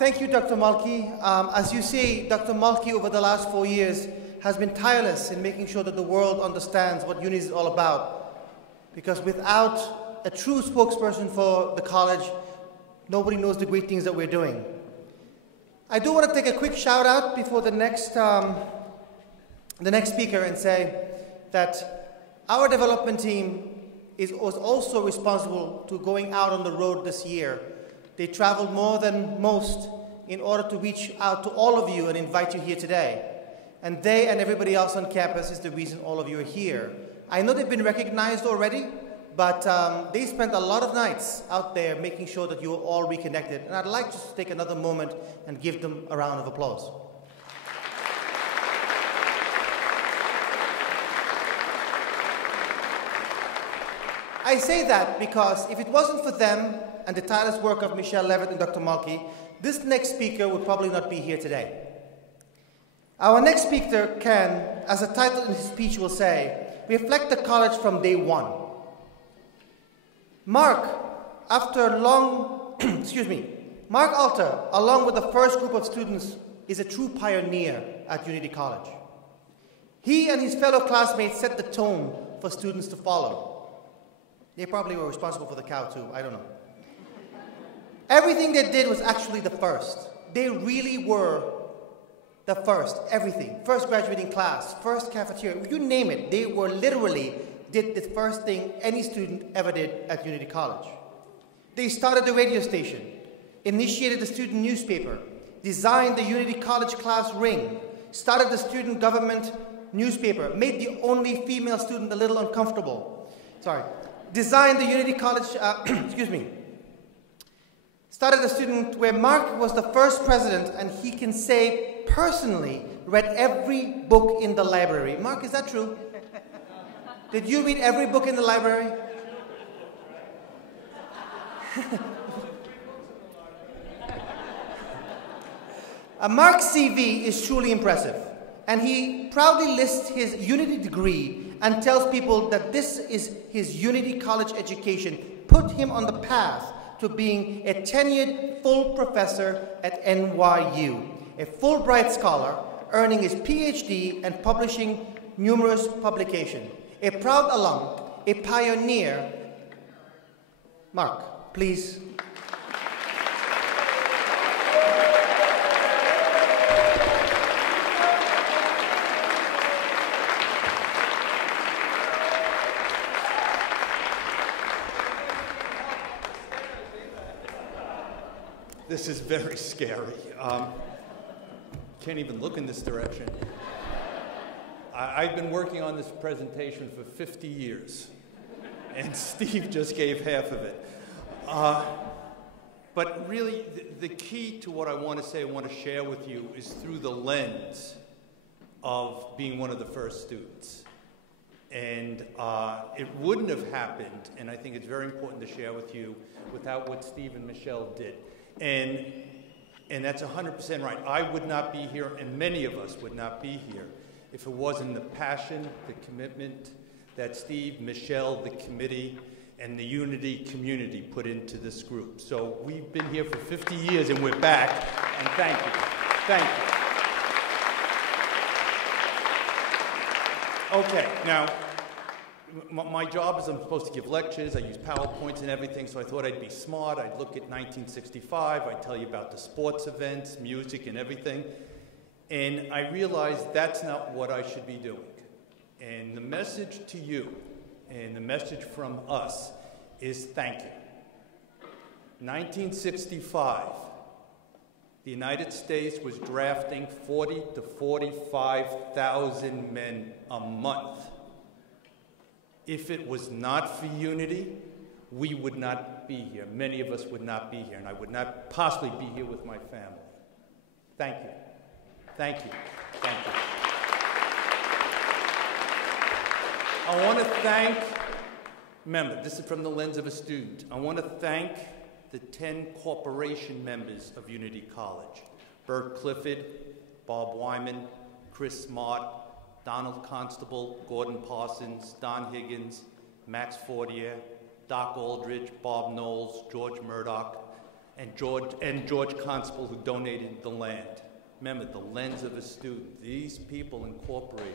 Thank you, Dr. Malki. As you see, Dr. Malki over the last 4 years has been tireless in making sure that the world understands what UNIS is all about. Because without a true spokesperson for the college, nobody knows the great things that we're doing. I do want to take a quick shout out before the next speaker and say that our development team was also responsible to going out on the road this year. They traveled more than most in order to reach out to all of you and invite you here today. And they and everybody else on campus is the reason all of you are here. I know they've been recognized already, but they spent a lot of nights out there making sure that you are all reconnected. And I'd like just to take another moment and give them a round of applause. I say that because if it wasn't for them and the tireless work of Michelle Levitt and Dr. Malki, this next speaker would probably not be here today. Our next speaker can, as the title in his speech will say, reflect the college from day one. Mark, after long, Mark Alter, along with the first group of students, is a true pioneer at Unity College. He and his fellow classmates set the tone for students to follow. They probably were responsible for the cow too, I don't know. Everything they did was actually the first. They really were the first, everything. First graduating class, first cafeteria, you name it. They were literally did the first thing any student ever did at Unity College. They started the radio station, initiated the student newspaper, designed the Unity College class ring, started the student government newspaper, made the only female student a little uncomfortable. Sorry. Designed the Unity College, started a student where Mark was the first president, and he can say personally read every book in the library. Mark, is that true? Did you read every book in the library? Mark's CV is truly impressive, and he proudly lists his Unity degree and tells people that this is his Unity College education, put him on the path to being a tenured full professor at NYU, a Fulbright scholar, earning his PhD and publishing numerous publications. A proud alum, a pioneer. Mark, please. This is very scary. Can't even look in this direction. I've been working on this presentation for 50 years, and Steve just gave half of it. But really, the key to what I want to say, I want to share with you, is through the lens of being one of the first students. And it wouldn't have happened, and I think it's very important to share with you, without what Steve and Michelle did. And that's 100% right. I would not be here, and many of us would not be here, if it wasn't the passion, the commitment that Steve, Michelle, the committee, and the Unity community put into this group. So we've been here for 50 years, and we're back, and thank you. Thank you. Okay, now, my job is I'm supposed to give lectures. I use PowerPoints and everything, so I thought I'd be smart. I'd look at 1965. I'd tell you about the sports events, music, and everything. And I realized that's not what I should be doing. And the message to you, and the message from us, is thank you. 1965, the United States was drafting 40 to 45,000 men a month. If it was not for Unity, we would not be here. Many of us would not be here, and I would not possibly be here with my family. Thank you. Thank you. Thank you. I want to thank, remember, this is from the lens of a student. I want to thank the 10 corporation members of Unity College. Bert Clifford, Bob Wyman, Chris Smart, Donald Constable, Gordon Parsons, Don Higgins, Max Fortier, Doc Aldridge, Bob Knowles, George Murdoch, and George Constable, who donated the land. Remember, the lens of a student. These people incorporated.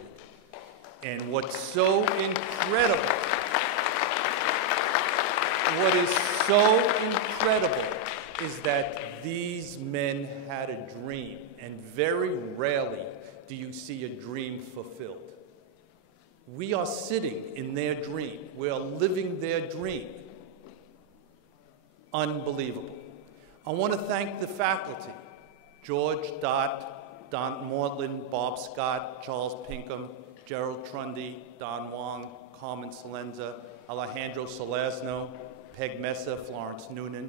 And what's so incredible, what is so incredible is that these men had a dream, and very rarely do you see a dream fulfilled. We are sitting in their dream. We are living their dream. Unbelievable. I want to thank the faculty, George Dott, Don Maudlin, Bob Scott, Charles Pinkham, Gerald Trundy, Don Wong, Carmen Salenza, Alejandro Salazno, Peg Mesa, Florence Noonan,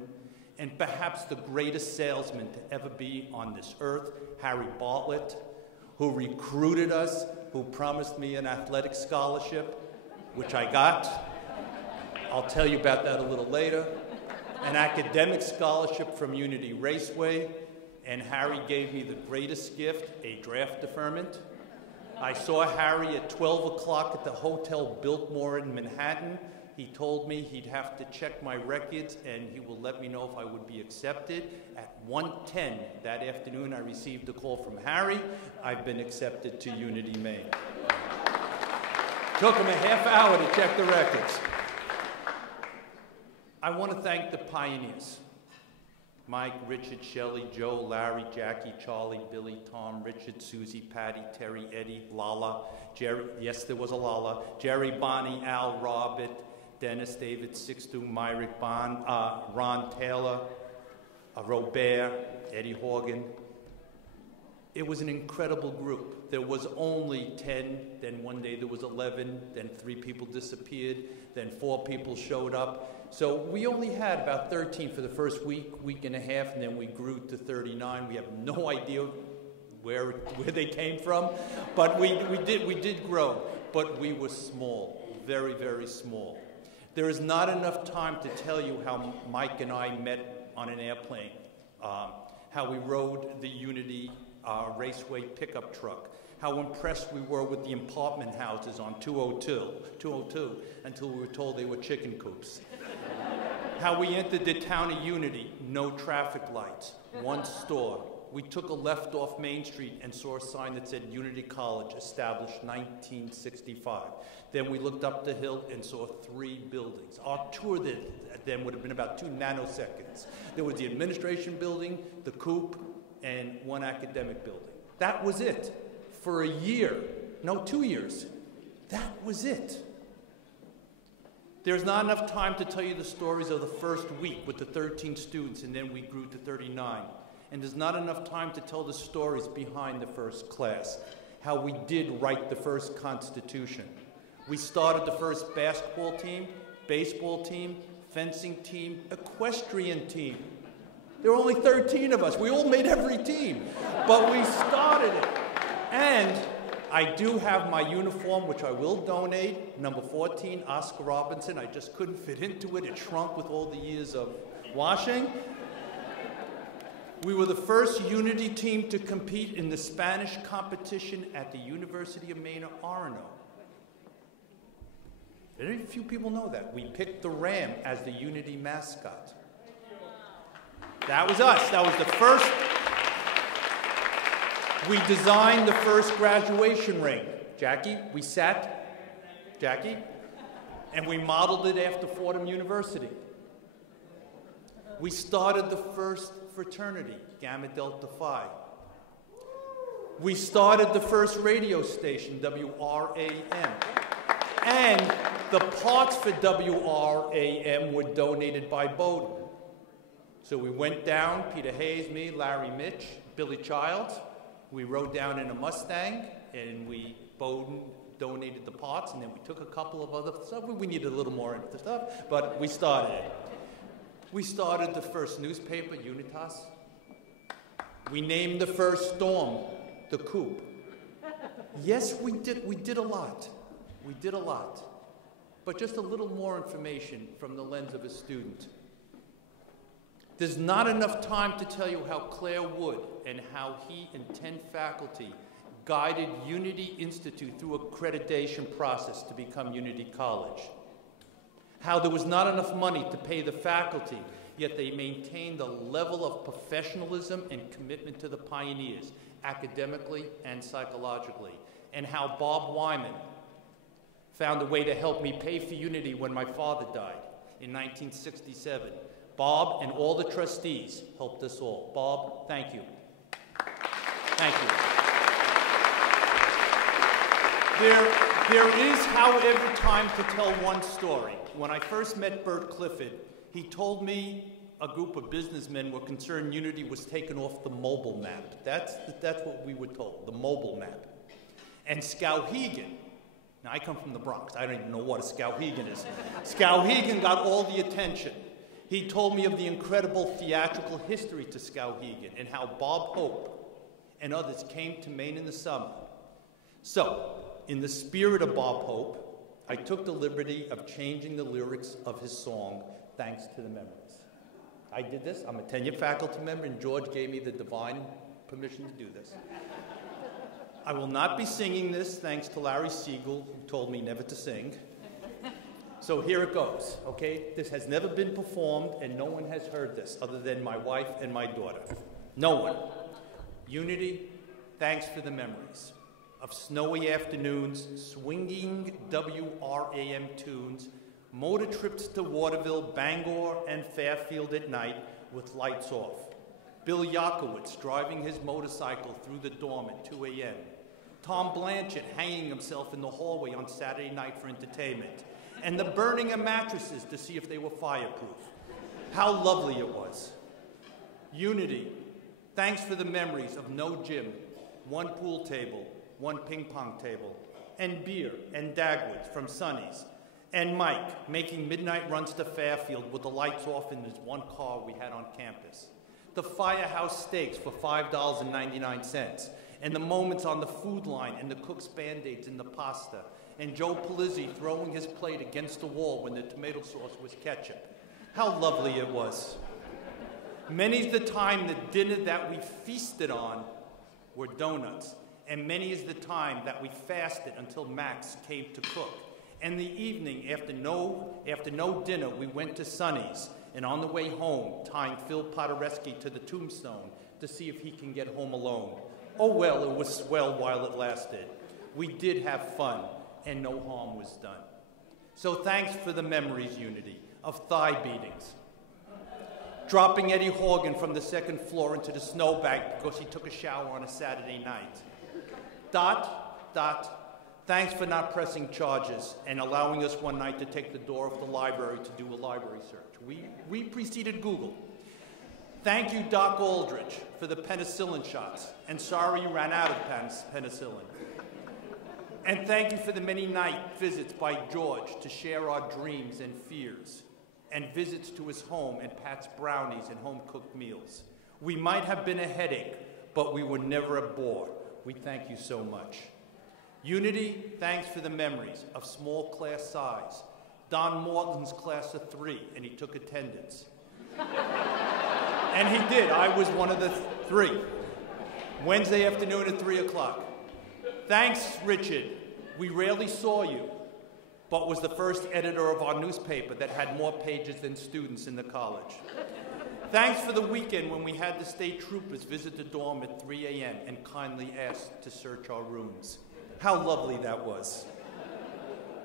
and perhaps the greatest salesman to ever be on this earth, Harry Bartlett, who recruited us, who promised me an athletic scholarship, which I got. I'll tell you about that a little later. An academic scholarship from Unity Raceway, and Harry gave me the greatest gift, a draft deferment. I saw Harry at 12 o'clock at the Hotel Biltmore in Manhattan. He told me he'd have to check my records and he will let me know if I would be accepted. At 1:10 that afternoon, I received a call from Harry. I've been accepted to Unity, Maine. Took him a half hour to check the records. I want to thank the pioneers. Mike, Richard, Shelley, Joe, Larry, Jackie, Charlie, Billy, Tom, Richard, Susie, Patty, Terry, Eddie, Lala, Jerry, yes, there was a Lala, Jerry, Bonnie, Al, Robert, Dennis, David, Sixtu, Myrick, Bond, Ron Taylor, Robert, Eddie Horgan. It was an incredible group. There was only 10, then one day there was 11, then 3 people disappeared, then 4 people showed up. So we only had about 13 for the first week and a half, and then we grew to 39. We have no idea where they came from, but we did grow, but we were small, very, very small. There is not enough time to tell you how Mike and I met on an airplane, how we rode the Unity Raceway pickup truck, how impressed we were with the apartment houses on 202 until we were told they were chicken coops. How we entered the town of Unity, no traffic lights, one store. We took a left off Main Street and saw a sign that said Unity College, established 1965. Then we looked up the hill and saw 3 buildings. Our tour then would have been about 2 nanoseconds. There was the administration building, the coop, and 1 academic building. That was it. For a year, no, 2 years, that was it. There's not enough time to tell you the stories of the first week with the 13 students, and then we grew to 39. And there's not enough time to tell the stories behind the first class, how we did write the first Constitution. We started the first basketball team, baseball team, fencing team, equestrian team. There were only 13 of us. We all made every team, but we started it. And I do have my uniform, which I will donate, number 14, Oscar Robinson. I just couldn't fit into it. It shrunk with all the years of washing. We were the first Unity team to compete in the Spanish competition at the University of Maine, Orono. Very few people know that. We picked the ram as the Unity mascot. That was us. That was the first. We designed the first graduation ring. Jackie, we sat, Jackie, and we modeled it after Fordham University. We started the first fraternity, Gamma Delta Phi. We started the first radio station, WRAM. And the parts for WRAM were donated by Bowdoin. So we went down, Peter Hayes, me, Larry Mitch, Billy Childs. We rode down in a Mustang, and Bowdoin donated the parts, and then we took a couple of other stuff. We needed a little more into the stuff, but we started it. We started the first newspaper, Unitas. We named the first storm, the Coop. Yes, we did a lot. We did a lot. But just a little more information from the lens of a student. There's not enough time to tell you how Claire Wood and how he and 10 faculty guided Unity Institute through accreditation process to become Unity College. How there was not enough money to pay the faculty, yet they maintained a level of professionalism and commitment to the pioneers, academically and psychologically, and how Bob Wyman found a way to help me pay for Unity when my father died in 1967. Bob and all the trustees helped us all. Bob, thank you. Thank you. There is, however, time to tell one story. When I first met Bert Clifford, he told me a group of businessmen were concerned Unity was taken off the mobile map. That's what we were told, the mobile map. And Skowhegan, now I come from the Bronx, I don't even know what a Skowhegan is. Skowhegan got all the attention. He told me of the incredible theatrical history to Skowhegan and how Bob Hope and others came to Maine in the summer. So, in the spirit of Bob Hope, I took the liberty of changing the lyrics of his song, Thanks to the Memories. I did this. I'm a tenured faculty member, and George gave me the divine permission to do this. I will not be singing this, thanks to Larry Siegel, who told me never to sing. So here it goes, okay? This has never been performed, and no one has heard this other than my wife and my daughter. No one. Unity, thanks for the memories of snowy afternoons, swinging WRAM tunes, motor trips to Waterville, Bangor, and Fairfield at night with lights off. Bill Yakowitz driving his motorcycle through the dorm at 2 a.m. Tom Blanchett hanging himself in the hallway on Saturday night for entertainment. And the burning of mattresses to see if they were fireproof. How lovely it was. Unity, thanks for the memories of no gym, one pool table, one ping pong table, and beer and Dagwoods from Sonny's, and Mike making midnight runs to Fairfield with the lights off in this one car we had on campus. The Firehouse Steaks for $5.99, and the moments on the food line and the cook's Band-Aids in the pasta, and Joe Palizzi throwing his plate against the wall when the tomato sauce was ketchup. How lovely it was. Many's the time the dinner that we feasted on were donuts, and many is the time that we fasted until Max came to cook. And the evening, after no dinner, we went to Sonny's, and on the way home, tying Phil Podereski to the tombstone to see if he can get home alone. Oh well, it was swell while it lasted. We did have fun, and no harm was done. So thanks for the memories, Unity, of thigh beatings. Dropping Eddie Horgan from the second floor into the snowbank because he took a shower on a Saturday night. Thanks for not pressing charges and allowing us one night to take the door of the library to do a library search. We preceded Google. Thank you, Doc Aldrich, for the penicillin shots. And sorry you ran out of penicillin. And thank you for the many night visits by George to share our dreams and fears, and visits to his home and Pat's brownies and home-cooked meals. We might have been a headache, but we were never a bore. We thank you so much. Unity, thanks for the memories of small class size. Don Morton's class of 3, and he took attendance. And he did. I was one of the 3. Wednesday afternoon at 3 o'clock. Thanks, Richard. We rarely saw you, but was the first editor of our newspaper that had more pages than students in the college. Thanks for the weekend when we had the state troopers visit the dorm at 3 a.m. and kindly asked to search our rooms. How lovely that was.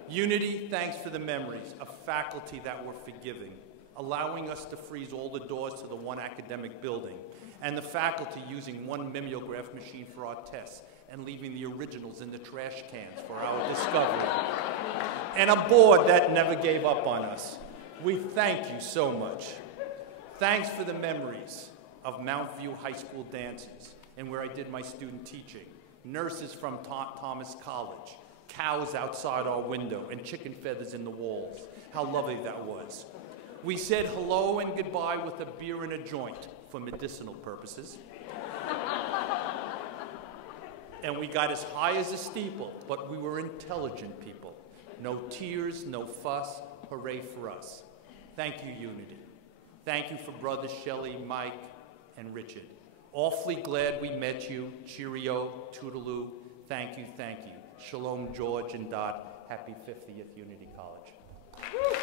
Unity, thanks for the memories of faculty that were forgiving, allowing us to freeze all the doors to the one academic building, and the faculty using one mimeograph machine for our tests and leaving the originals in the trash cans for our discovery. And a board that never gave up on us. We thank you so much. Thanks for the memories of Mount View High School dances and where I did my student teaching, nurses from Thomas College, cows outside our window, and chicken feathers in the walls. How lovely that was. We said hello and goodbye with a beer and a joint for medicinal purposes. And we got as high as a steeple, but we were intelligent people. No tears, no fuss, hooray for us. Thank you, Unity. Thank you for brothers Shelley, Mike, and Richard. Awfully glad we met you. Cheerio, toodaloo. Thank you, thank you. Shalom, George and Dot. Happy 50th Unity College. Woo!